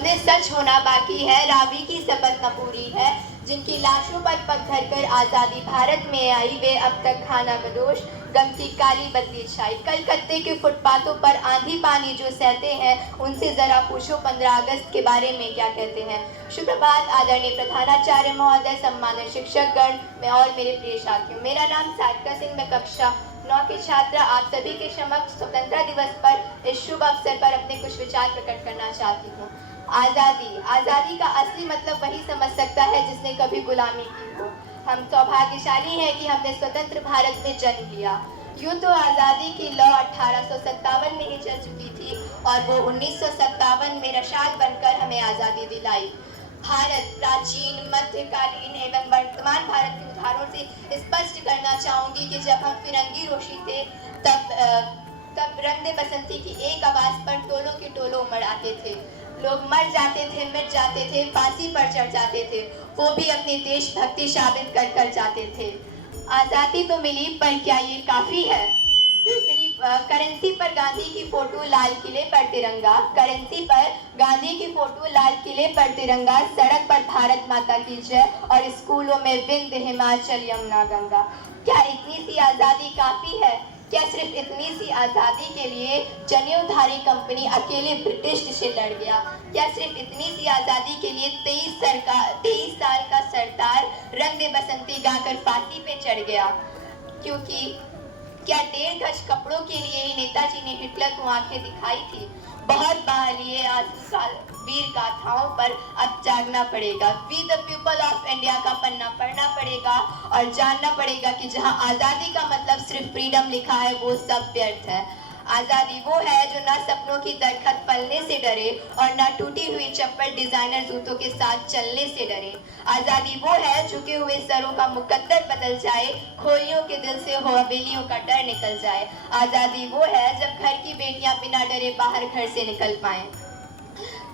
सपने सच होना बाकी है, रावी की शपथ न पूरी है। जिनकी लाशों पर पग धरकर आज़ादी भारत में आई, वे अब तक खाना बदोश, गम की काली बदली छाई। कलकत्ते के फुटपाथों पर आंधी पानी जो सहते हैं, उनसे जरा पूछो 15 अगस्त के बारे में क्या कहते हैं। सुप्रभात आदरणीय प्रधानाचार्य महोदय, सम्मानित शिक्षक गण में और मेरे प्रिय साथियों। मेरा नाम सारिका सिंह, मैं कक्षा 9 की छात्रा आप सभी के समक्ष स्वतंत्रता दिवस पर इस शुभ अवसर पर अपने कुछ विचार प्रकट करना चाहती हूँ। आज़ादी का असली मतलब वही समझ सकता है जिसने कभी गुलामी की हो। हम सौभाग्यशाली हैं कि हमने स्वतंत्र भारत में जन्म लिया। यूँ तो आज़ादी की लौ 1857 में ही चल चुकी थी और वो 1957 में रशाद बनकर हमें आज़ादी दिलाई। भारत प्राचीन, मध्यकालीन एवं वर्तमान भारत के उदाहरणों से स्पष्ट करना चाहूंगी कि जब हम फिरंगी रोशी थे तब रंग दे बसंती की एक आवाज पर टोलों के टोलों उमड़ आते थे। लोग मर जाते थे, मिट जाते थे, फांसी पर चढ़ जाते थे, वो भी अपनी देशभक्ति साबित कर कर जाते थे। आज़ादी तो मिली, पर क्या ये काफी है? करेंसी पर गांधी की फोटो, लाल किले पर तिरंगा। करेंसी पर गांधी की फोटो, लाल किले पर तिरंगा। सड़क पर भारत माता की जय और स्कूलों में विंध्य हिमाचल यमुना गंगा। क्या इतनी सी आज़ादी काफ़ी है? क्या सिर्फ इतनी सी आज़ादी के लिए जनेऊधारी कंपनी अकेले ब्रिटिश से लड़ गया? क्या सिर्फ इतनी सी आज़ादी के लिए 23 साल का सरदार रंग दे बसंती गाकर फांसी पे चढ़ गया? क्योंकि क्या 1.5 गज कपड़ों के लिए ही नेताजी ने हिटलर को आंखें दिखाई थी? बहुत बार लिए वीर गाथाओं पर अब जागना पड़ेगा। We the people of India का पन्ना पढ़ना पड़ेगा और जानना पड़ेगा कि जहां आज़ादी का मतलब सिर्फ फ्रीडम लिखा है, वो सब व्यर्थ है। आज़ादी वो है जो ना सपनों की दरखत पलने से डरे और ना टूटी हुई चप्पल डिजाइनर जूतों के साथ चलने से डरे। आज़ादी वो है झुके हुए सरों का मुकद्दर बदल जाए, खोलियों के दिल से हो हवेलियों का डर निकल जाए। आज़ादी वो है जब घर की बेटियां बिना डरे बाहर घर से निकल पाएं।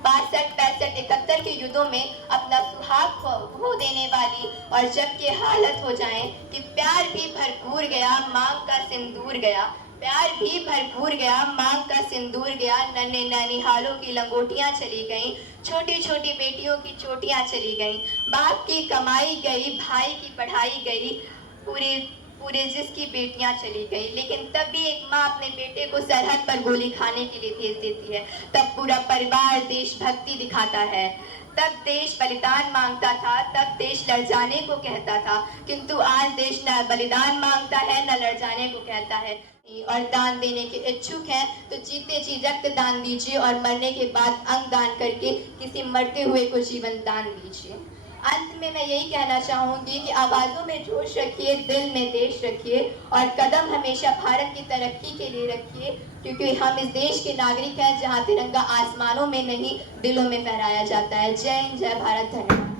62, 65, 71 के युद्धों में अपना सुहाग खो देने वाली और जब के हालत हो जाए कि प्यार भी भरपूर गया, मांग का सिंदूर गया। प्यार भी भरपूर गया, मांग का सिंदूर गया। नन्हे ननिहालों की लंगोटियां चली गईं, छोटी छोटी बेटियों की चोटियां चली गईं। बाप की कमाई गई, भाई की पढ़ाई गई, पूरे जिसकी बेटियां चली गई। लेकिन तब भी एक माँ अपने बेटे को सरहद पर गोली खाने के लिए भेज देती है। तब पूरा परिवार देशभक्ति दिखाता है। तब देश बलिदान मांगता था, तब देश लड़ जाने को कहता था, किंतु आज देश न बलिदान मांगता है न लड़ जाने को कहता है। और दान देने के इच्छुक हैं तो जीते जी रक्त दान दीजिए और मरने के बाद अंग दान करके किसी मरते हुए को जीवन दान दीजिए। अंत में मैं यही कहना चाहूंगी कि आवाज़ों में जोश रखिए, दिल में देश रखिए और कदम हमेशा भारत की तरक्की के लिए रखिए, क्योंकि हम इस देश के नागरिक हैं जहां तिरंगा आसमानों में नहीं दिलों में फहराया जाता है। जय हिंद, जय भारत, धन्यवाद।